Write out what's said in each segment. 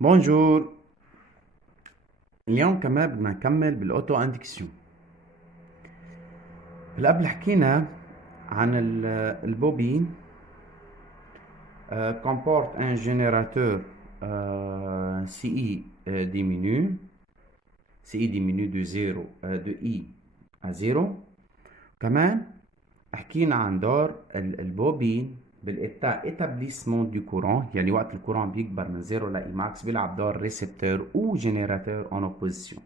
بونجور. اليوم كمان بدنا نكمل بالاوتو اندكسيون. قبل حكينا عن البوبين comporte un générateur CI diminue de 0 de I à 0. كمان حكينا عن دور البوبين بالاتا établissement du courant، يعني وقت الكورون بيكبر من 0 ل I max بيلعب دور ريسبتور و جينيراتور en opposition.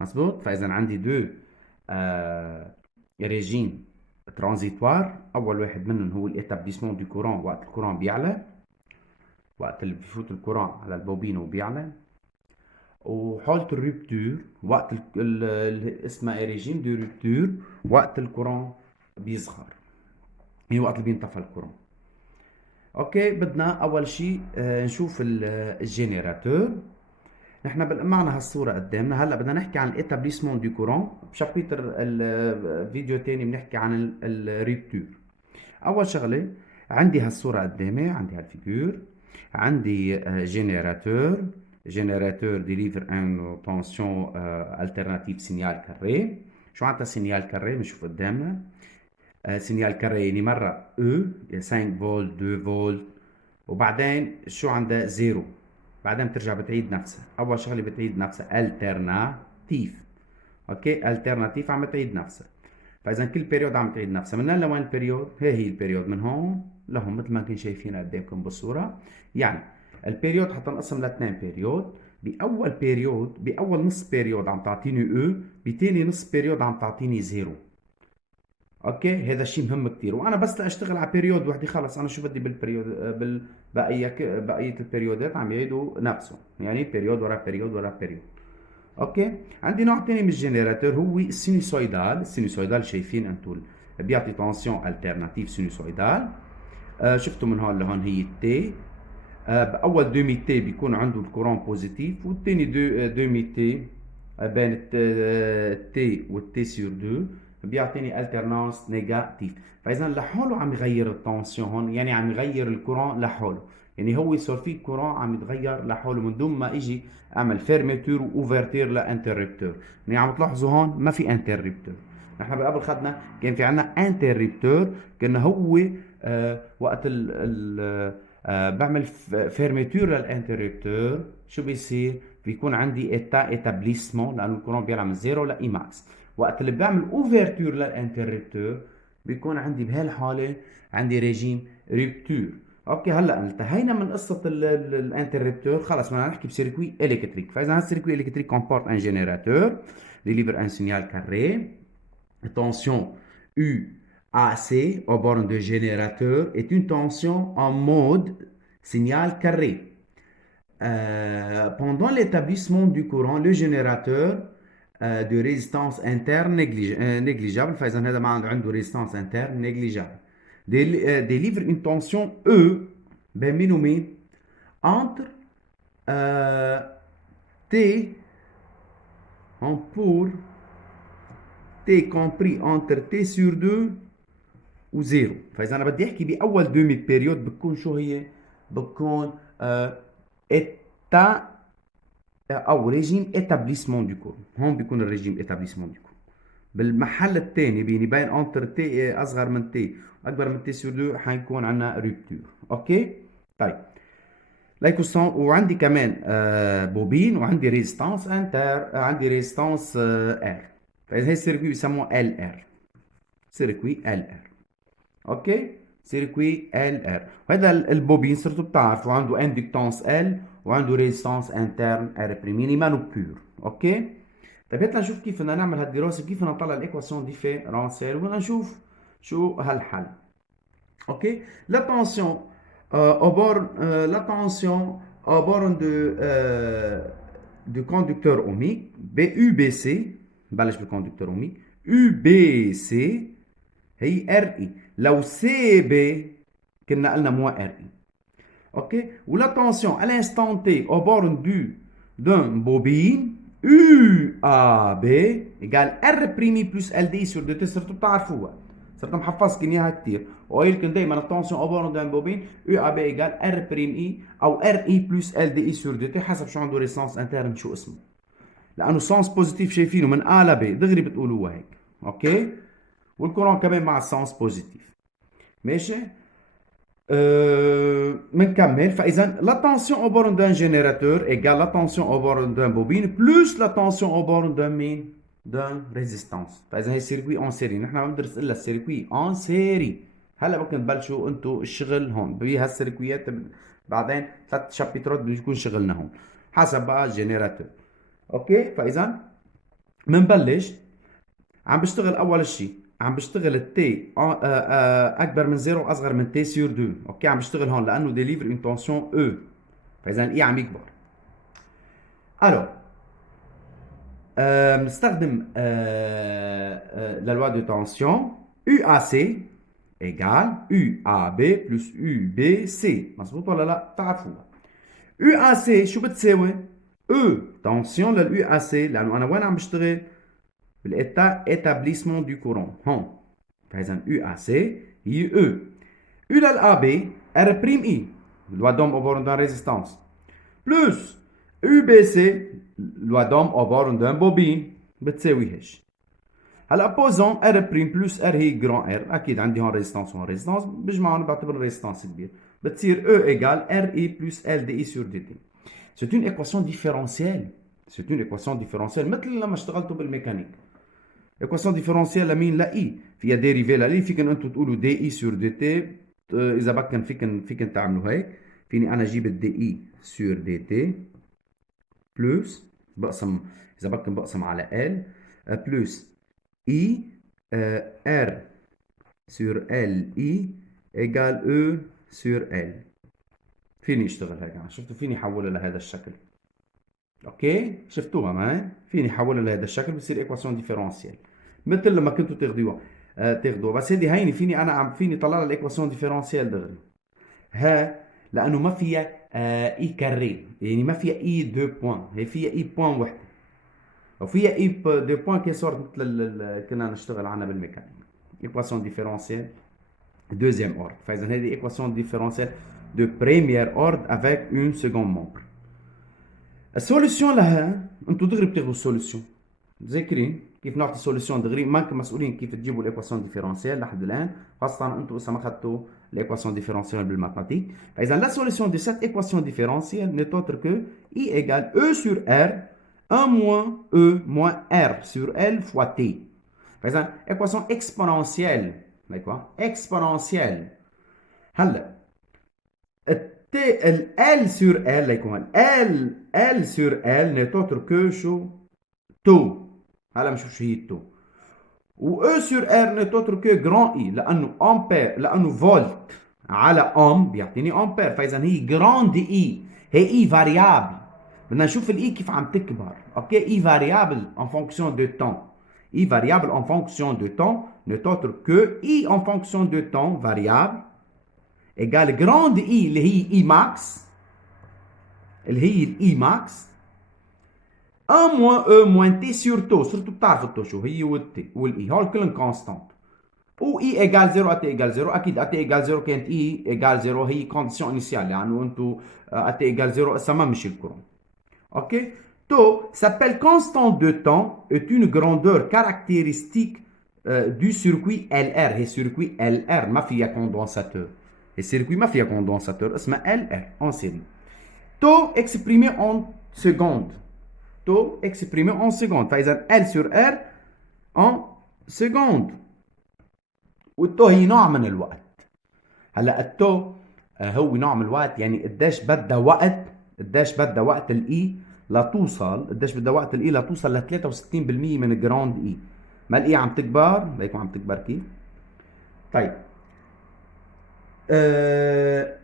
مظبوط. فاذا عندي دو ريجيم ترانزيتوار. اول واحد منهم هو الاتابليسمون دو كورون، وقت الكورون بيعلى، وقت اللي بفوت الكورون على البوبين وبيعلى. وحالة الرupture وقت اسمها ريجيم دو رupture وقت الكورون بيصغر، يعني وقت اللي بينطفى الكورون. اوكي، بدنا اول شيء نشوف الجينيراتور. نحن معنا هالصورة قدامنا. هلا بدنا نحكي عن الاتابليسمون دو كورون. بشابيتر الفيديو تاني بنحكي عن الريبتور. أول شغلة عندي هالصورة قدامي، عندي هالفيجور، عندي جينيراتور ديليفر ان تونسيون الترناتيف سينيال كاري. شو معناتها سينيال كاري؟ بنشوف قدامنا. سينيال كاري يعني مرة او 5 فولت 2 فولت، وبعدين شو عندها؟ زيرو. بعدين بترجع بتعيد نفسها. اول شغله بتعيد نفسها الترناتيف. اوكي، الترناتيف عم بتعيد نفسها. فاذا كل بيريود عم تعيد نفسها. من لوين البيريود؟ هي البيريود من هون لهون مثل ما كنتم شايفين قدامكم بالصوره. يعني البيريود حتنقسم لاثنين بيريود. باول نص بيريود عم تعطيني او، بتاني نص بيريود عم تعطيني زيرو. اوكي، هذا الشيء مهم كثير. وانا بس اشتغل على بيريود وحده خلص، انا شو بدي بالبريود بقيه البريودات عم يعيدوا نفسهم، يعني بيريود ورا بيريود ورا بيريود. اوكي، عندي نوع ثاني من الجنراتور هو السينوسويدال. السينوسويدال شايفين انتم بيعطي تنسيون الترناتيف سينوسويدال. شفتوا من هون لهون هي التي. باول دومي تي بيكون عنده الكورون بوزيتيف، والثاني دومي تي بين التي والتي سور 2 بيعطيني الترنانس نيجاتيف. فاذا لحاله عم يغير التنسيون هون، يعني عم يغير الكورون لحاله. يعني هو صار في كورون عم يتغير لحاله من دون ما اجي اعمل فيرميتور واوفرتير لانتربتور. يعني عم تلاحظوا هون ما في انتربتور. نحن قبل خدنا كان في عندنا انتربتور، كان هو وقت ال بعمل فيرميتور للانتربتور شو بيصير؟ بيكون عندي ايتابليسمون لانه الكورون بيلعب من 0 لاي ماكس. وقت اللي بعمل اوفرتور للانتربتور بيكون عندي بهالحاله عندي ريجيم ريبتور. اوكي، هلا انتهينا من قصه الانتربتور. خلص بدنا نحكي بسيركوي الكتريك. فاذا هالسيركوي الكتريك كومبورت ان جينيراتور ديليفر ان سيgnal carré. Tension UAC aux bornes de générateur est une tension en mode signal carré. Pendant l'établissement du courant, le générateur de résistance interne négligeable, فإذا هذا ما عنده résistance interne négligeable, délivre une tension E بين ومين؟ entre T pour T compris entre T sur 2 وزيرو. فاذا انا بدي احكي باول دومي بيريود بتكون شو هي؟ بتكون اتا او ريجيم اتابليسمون دو كور. هون بيكون الريجيم اتابليسمون دو كور. بالمحل الثاني بيني بين انتر تي اصغر من تي اكبر من تي سور 2 حيكون عندنا ريبتور. اوكي، طيب لايكوستون. وعندي كمان بوبين، وعندي ريزيستانس انتر، عندي ريزيستانس ار. فاذا هي السيركوي بيسموه ال ار، سيركوي ال ار. اوكي، سيركوي ال ار. وهذا البوبين صرتوا بتعرفوا عنده اندكتانس ال وعنده ريزيستانس انترن ار بريميني مانو بيور. اوكي، طيب هات نشوف كيف بدنا نعمل هالدراسه، كيف بدنا نطلع الايكواسيون ديفيرونسيال وبدنا نشوف شو هالحل. اوكي، لا تنسيون au borne la tension au borne du conducteur ohmique BUBC. بلش بالكوندكتور اوميك. UBC هي ار اي. لو سي بي كنا قلنا موا ار اي. اوكي، ولا تنسيون à l'instant T au borne d'un bobine UAB égale R' plus LDI sur 2T. صرتوا بتعرفوها. صرت محفظكن اياها كثير، وقايل لكم دائما التونسيون اوبورون دان بوبين يو ا بي ايجال ار بريم اي او ار اي بلس ال دي اي سور دي تي حسب شو عنده ريسونس انترن شو اسمه. لانه سونس بوزيتيف شايفينه من ا ل ب دغري بتقولوها هيك. اوكي؟ والكورون كمان مع السونس بوزيتيف. ماشي؟ منكمل. فاذا لا تنسيون او بورن دان جينيراتور ايجال لا تنسيون او بورن دان بوبين بلس لا تنسيون او بورن دان مين؟ دان ريزيستانس. فاذا هي سيركوي اون سيري. نحن ما بندرس الا السيركوي اون سيري. هلا بدكم تبلشوا انتم الشغل هون بهالسيركويات. بعدين 3 شابيترات بيكون شغلنا هون حسب بقى الجينيراتور. اوكي؟ فاذا منبلش. عم بشتغل اول شيء، عم بشتغل التي اكبر من 0 واصغر من تي سور 2. اوكي؟ عم بشتغل هون لانه ديليفر اون تونسيون او. فاذا الاي عم يكبر. الو بنستخدم لا لوا دو تونسيون يو ا سي ايجال يو ا بي بلس يو بي سي. مظبوط ولا لا؟ بتعرفوها. يو ا سي شو بتساوي؟ او تونسيون لليو ا سي، لانه انا وين عم بشتغل؟ بالاتا établissement du courant هون. فاذا يو ا سي هي او. يو للA B ار بريم اي لوا دوم او بورن دان ريزيستانس بلس يو بي سي لوا دوم او بورن دان بوبين بتساوي هيش. هلا بوزون ار بريم بلس ار هي جران ار، اكيد عندي هون ريزيستانس وهون ريزيستانس، بجمعهم بعتبر ريزيستانس كبير، بتصير او ايجال ار اي بلس ال دي اي سور دي تي. C'est une équation différentielle. C'est une équation différentielle مثل لما اشتغلتوا بالميكانيك. ايكواسيون ديفيرونسيال لمين؟ لاي. فيها ديريفي لاي. فيكن انتم تقولوا دي اي سور دي تي. اذا بكن فيكن تعملوا هيك. فيني انا اجيب الدي اي سور دي تي بلس بقسم، اذا بكن بقسم على ال بلس اي ار سور ال اي ايجال او سور ال. فيني اشتغل هيك. يعني شفتوا فيني احولها لهذا الشكل. اوكي؟ شفتوها معي؟ فيني احولها لهذا الشكل بتصير ايكواسيون ديفيرونسيال مثل لما كنتوا تاخذوها. بس هذه هيني فيني انا فيني طلع الايكواسيون ديفيرونسيال دغري. ها لانه ما فيها اي كاري، يعني ما فيها اي دو بوان، هي فيها اي بوان وحده. وفيها اي دو بوان كي صارت مثل اللي كنا نشتغل عنها بالميكانيك. ايكواسيون ديفيرونسيال دوزيام اورد. فاذا هذه ايكواسيون ديفيرونسيال دو بريمير اورد افيك اون سكوند ممبر. السوليسيون لها انتم دغري بتاخذوا السوليسيون. ذاكرين كيف نعطي سوليسيون دغري؟ مانكم مسؤولين كيف تجيبوا الايكواسيون ديفيرونسيال لحد الان، خاصه انتم اذا ما اخذتوا الايكواسيون ديفيرونسيال بالماتماتيك. فاذا لا سوليسيون دي سيت ايكواسيون ديفيرونسيال نيت اوتر كو اي ايجال او سور ار 1 موان او موان ار سور ال فوا تي. فاذا ايكواسيون اكسبونونسيال. لايكوا اكسبونونسيال. هلا التي ال sur L يكون L sur L n'est autre que شو؟ تو. هلا بنشوف شو هي التو. و E sur R n'est autre que grand I، لأنه أمبير، لأنه فولت على أم بيعطيني أمبير. فإذا هي جراند إي، هي إي فاريابل. بدنا نشوف الإي كيف عم تكبر. أوكي؟ إي فاريابل en fonction de temps. إي فاريابل en fonction de temps n'est autre que إي en fonction de temps variable égale grande اي اللي هي اي ماكس، اللي هي الاي ماكس 1 موان او موان تي سور تو. صرتوا بتعرفوا التو شو هي والتي والاي هول كلهم كونستانت. و اي ايجال 0 اتي ايجال 0. اكيد اتي ايجال 0 كانت اي ايجال 0 هي كونديسيون انيسيال، يعني انتم اتي ايجال 0 هسه ما مشي الكورون. اوكي؟ تو s'appelle constant de temps est une grandeur caractéristique du circuit LR. هي circuit LR ما فيها كوندنساتور. السيركوي ما فيها كوندنساتور اسمها ال ار en série. تو exprimé en secondes. تو exprimé en secondes. فاذا ال sur r en secondes. والتو هي نوع من الوقت. هلا التو هو نوع من الوقت، يعني قديش بدها وقت، قديش بدها وقت الاي لتوصل، قديش بدها وقت الاي لتوصل ل 63% من جراند اي. ما الاي عم تكبر، ليكم عم تكبر كيف؟ طيب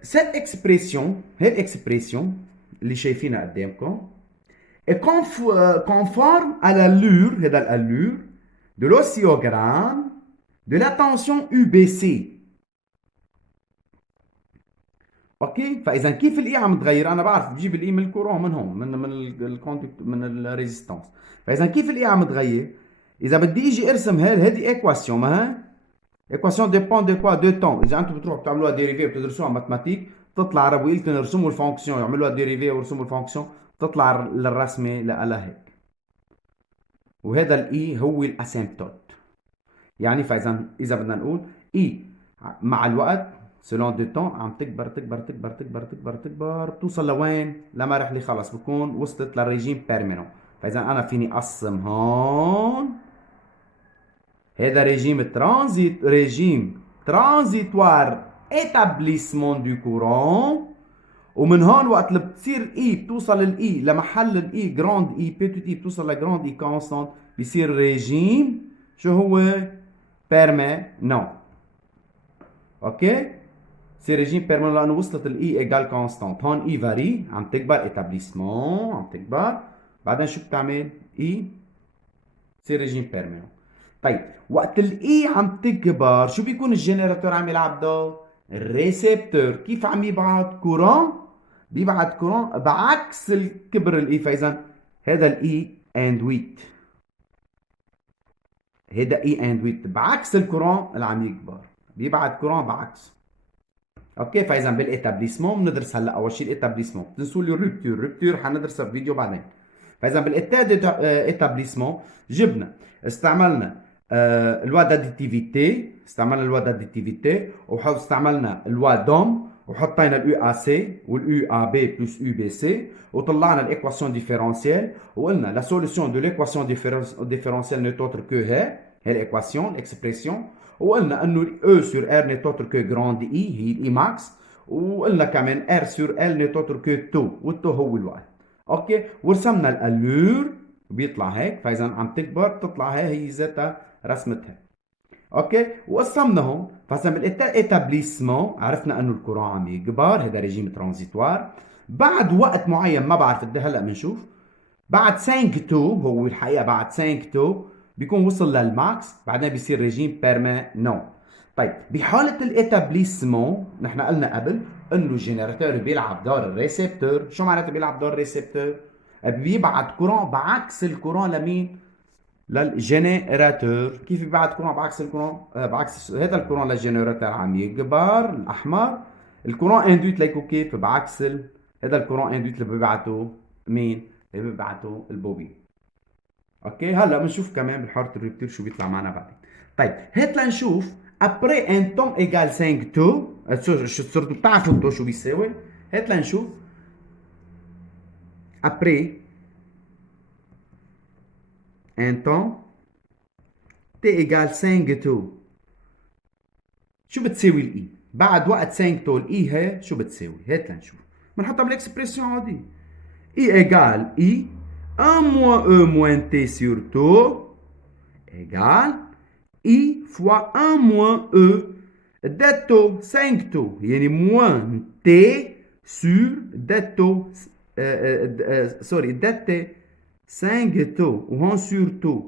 cette expression، هي الاكسبريسيون اللي شايفينها قدامكم est conforme à l'allure، هذا الالور de l'oscillogramme de la tension UBC. اوكي؟ فاذا كيف الاي عم تغير؟ انا بعرف بجيب الاي من الكورون من هون من الريزيستانس. فاذا كيف الاي عم تغير؟ اذا بدي اجي ارسم هذه ايكواسيون، ما هي ايكواسيون ديبون دو كوا دو تون. اذا انتم بتروحوا بتعملوها ديريفي وبتدرسوها ماتماتيك بتطلع ربوي لكم يرسموا الفونكسيون يعملوها ديريفي ويرسموا الفونكسيون بتطلع الرسمه لها هيك. وهذا الاي هو الاسيمبتوت. يعني اذا بدنا نقول اي مع الوقت سيلون دو تون عم تكبر تكبر تكبر تكبر تكبر تكبر بتوصل لوين؟ لما رح لي خلص بكون وصلت للريجيم بيرمينون. فاذا انا فيني اقسم هون هذا ريجيم ترانزيتوار établissement du courant. ومن هون وقت اللي بتصير اي بتوصل الاي لمحل الاي جراند اي بيتوت اي بتوصل لجراند اي كونستانت بيصير ريجيم شو هو؟ بيرمانون. اوكي؟ بصير ريجيم بيرمانون لانه وصلت الاي ايجال كونستانت. هون اي فاري عم تكبر établissement عم تكبر بعدين شو بتعمل؟ اي بصير ريجيم بيرمانون. طيب وقت الاي عم تكبر شو بيكون الجنراتور عم يلعب دور؟ الريسبتور. كيف عم يبعت كورون؟ بيبعت كورون بعكس الكبر الاي. فاذا هذا الاي اند ويت، هذا اي اند ويت بعكس الكورون اللي عم يكبر بيبعت كورون بعكس. اوكي. فاذا بالاتابليسمون بندرس هلا اول شيء الاتابليسمون. تنسوا لي الرupture حندرسها في فيديو بعدين. فاذا بالاتابليسمون جبنا استعملنا الوا داديتيفيتي، استعملنا الوا داديتيفيتي واستعملنا الوا دوم وحطينا اليو ا سي واليو ا بي بلس يو بي سي وطلعنا الايكواسيون ديفيرونسيال وقلنا لا سوليسيون دو ليكواسيون ديفيرونسيال نوت اوتر كو هي الايكواسيون الاكسبريسيون. وقلنا انه او سور ار نوت اوتر كو جراند اي هي الاي ماكس. وقلنا كمان ار سور ال نوت اوتر كو تو والتو هو الوقت. اوكي. ورسمنا الالور بيطلع هيك. فاذا عم تكبر بتطلع هي ذاتها رسمتها. اوكي. وقسمنا هون. فاذا بالاتابليسمون عرفنا انه الكورون عم يكبر هذا ريجيم ترانزيتوار. بعد وقت معين ما بعرف قد هلا بنشوف بعد 5 تو هو الحقيقه بعد 5 تو بيكون وصل للماكس بعدين بيصير ريجيم بيرمانون. طيب بحاله الاتابليسمون نحن قلنا قبل انه الجنراتور بيلعب دور الريسبتور. شو معناته بيلعب دور الريسبتور؟ بيبعت كورون بعكس الكورون لمين؟ للجنراتور. كيف بيبعت كورون بعكس الكورون؟ بعكس هذا الكورون للجنراتور عم يكبر الاحمر. الكورون اندويت ليكو كيف بعكس هذا الكورون اندويت اللي بيبعته مين؟ اللي بيبعته البوبين. اوكي. هلا بنشوف كمان بالحاره الريبتير شو بيطلع معنا بعدين. طيب هات لنشوف ابري ان تون ايجال 5 تو شو صرتوا بتعرفوا التو شو بيساوي. هات لنشوف ابري ان تون تي ايجال 5 تو شو بتساوي الاي؟ بعد وقت 5 تو الاي هي شو بتساوي؟ هات لنشوف. بنحطها بالاكسبريسيون عادي. اي ايجال اي 1 moins e moins t sur tau égale i fois 1 moins e detto 5 tau يعني moins t sur detto سوري detto 5 tau وهون sur tau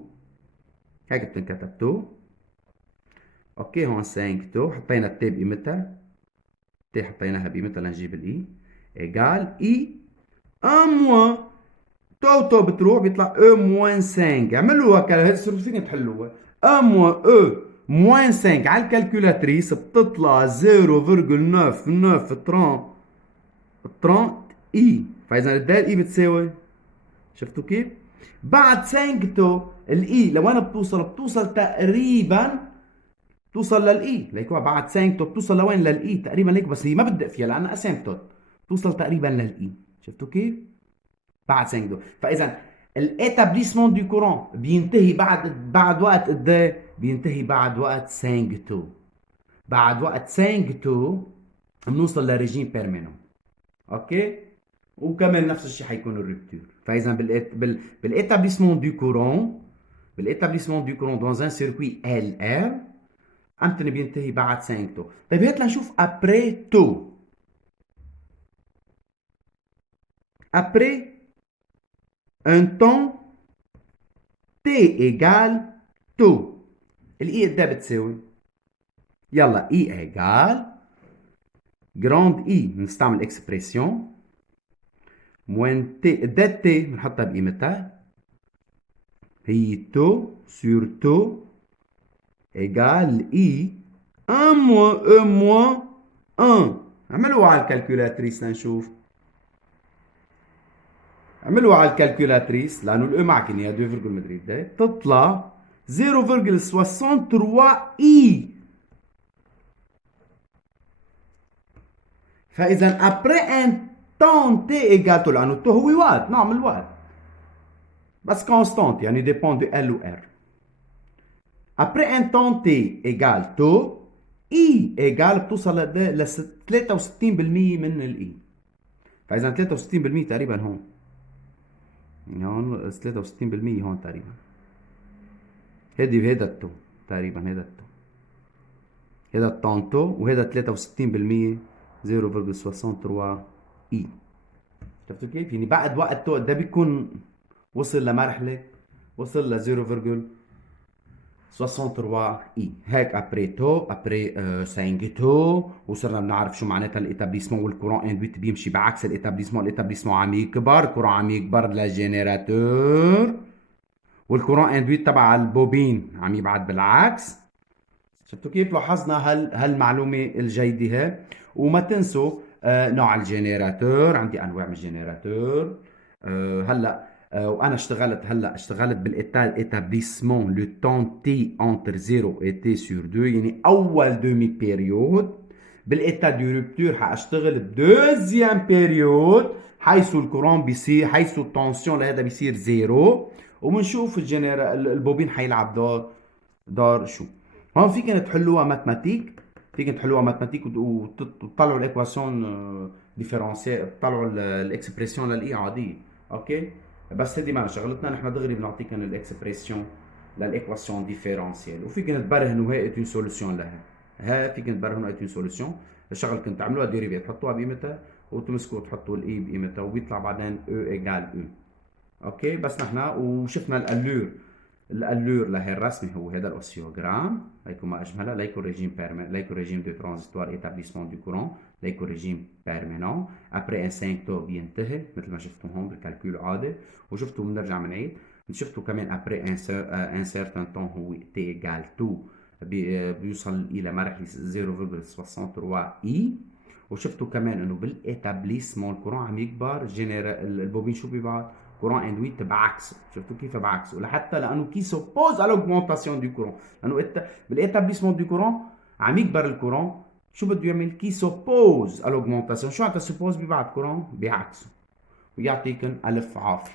هيك بتنكتب تو. اوكي. هون 5 تو حطينا التي بقيمتها، تي حطيناها بقيمتها لنجيب الاي ايجال اي 1 moins تو بتروح بيطلع او موان 5. اعملوها هيك صرتوا فيكم تحلوها. او موان او موان 5 على الكالكولاتريس بتطلع 0.9930 اي. فاذا الدال اي بتساوي شفتوا كيف؟ بعد 5 تو الاي لوين بتوصل؟ بتوصل تقريبا توصل للاي ليكوا بعد 5 تو بتوصل لوين؟ للاي تقريبا ليك بس هي ما بدق فيها لانها اسيمبتوت توصل تقريبا للاي. شفتوا كيف؟ بعد 5 دو. فاذا الاتابليسمون دو كورون بينتهي بعد وقت قد ايه؟ بينتهي بعد وقت 5 تو. بعد وقت 5 تو بنوصل لريجيم بيرمانون. اوكي. وكمان نفس الشيء حيكون الرupture. فاذا بالاتابليسمون دو كورون دون ان سيركوي ال ار امتى بينتهي؟ بعد 5 تو. طيب هات لنشوف ابري تو. ابري un temps t égale تو الاي قد ايه بتساوي؟ يلا اي ايجال جراند اي بنستعمل اكسبريسيون موان تي دات تي بنحطها بقيمتها هي تو سور تو ايجال اي 1 moins E moins 1. اعملوا على الكالكولاتريس لنشوف. اعملوا على الكالكولاتريس لانه الاو معك هي 2 مدري قد تطلع 0.63 اي. فاذا ابري ان طون تي ايجال تو، لانه تو هو وقت، نعم الوقت بس كونستانت يعني ديبون دو ال و ار. ابري ان طون تي ايجال تو اي ايجال بتوصل ل 63% من الاي. فاذا 63% تقريبا هون، يعني هون 63% هون تقريبا. هيدا التو تقريبا، هيدا التو، هيدا الطونتو، وهيدا 63% 0.63 اي. شفتوا كيف؟ يعني بعد وقت تو ده بيكون وصل لمرحلة، وصل ل 0.63 اي. هيك ابري تو، ابري 5 تو، وصرنا بنعرف شو معناتها الاتابليسمون والكورون اندويت بيمشي بعكس الاتابليسمون. الاتابليسمون عم يكبر، الكورون عم يكبر للجينيراتور، والكورون اندويت تبع البوبين عم يبعد بالعكس. شفتوا كيف؟ لاحظنا هالمعلومة الجيدة هي. وما تنسوا نوع الجنراتور، عندي انواع من الجنراتور. هلا وانا اشتغلت بالاتابليسمون لو طون تي انتر 0 et t sur 2، يعني اول دومي بيريود. بالايتا دو رupture حاشتغل بدوزيام بيريود حيث الكورون بيصير، حيث التنسيون لهذا بيصير زيرو، وبنشوف البوبين حيلعب دار شو. هون فيكن تحلوها ماتماتيك، فيكن تحلوها ماتماتيك وتطلعوا الايكواسيون ديفيرونسيال، تطلعوا الاكسبريسيون للاي عاديه. اوكي، بس هذه ما شغلتنا، نحن دغري بنعطيكم الاكسبريسيون للايكواسيون ديفيرونسيال، وفيكن تبرهنوا هي اون سوليوشن لها. ها فيكن تبرهنوا اون سوليوشن. الشغل كنت تعملوها ديريفي، تحطوها بقيمتها وتمسكوا تحطوا الاي بقيمتها وبيطلع بعدين او ايجال او. اوكي، بس نحن وشفنا الالور لهي الرسمه هو هذا الاوسيوغرام، هيكون ما اجملها. ليكون ريجيم ليكون ريجيم دو ترانزيستوار ايتابليسمون دو كورون، ليكون ريجيم بيرمينون. ابري ان 5 تو بينتهي مثل ما شفتوا هون بالكالكول عادي، وشفتوا بنرجع بنعيد. شفتوا كمان ابري ان سيرتان تون هو تي ايجال تو بيوصل الى مرحله 0.63 اي. وشفتوا كمان انه بالاتابليسمون الكورون عم يكبر، البوبين شو بيبعت؟ كورون اندويت بعكسه. شفتوا كيف بعكسه؟ لحتى لانه كي سوبوز على l'augmentation دو كورون، لانه بالاتابليسمون دو كورون عم يكبر الكورون، شو بده يعمل؟ كي سوبوز على l'augmentation. شو معناتها سوبوز؟ بيبعت كورون بعكسه. ويعطيكم الف عافيه.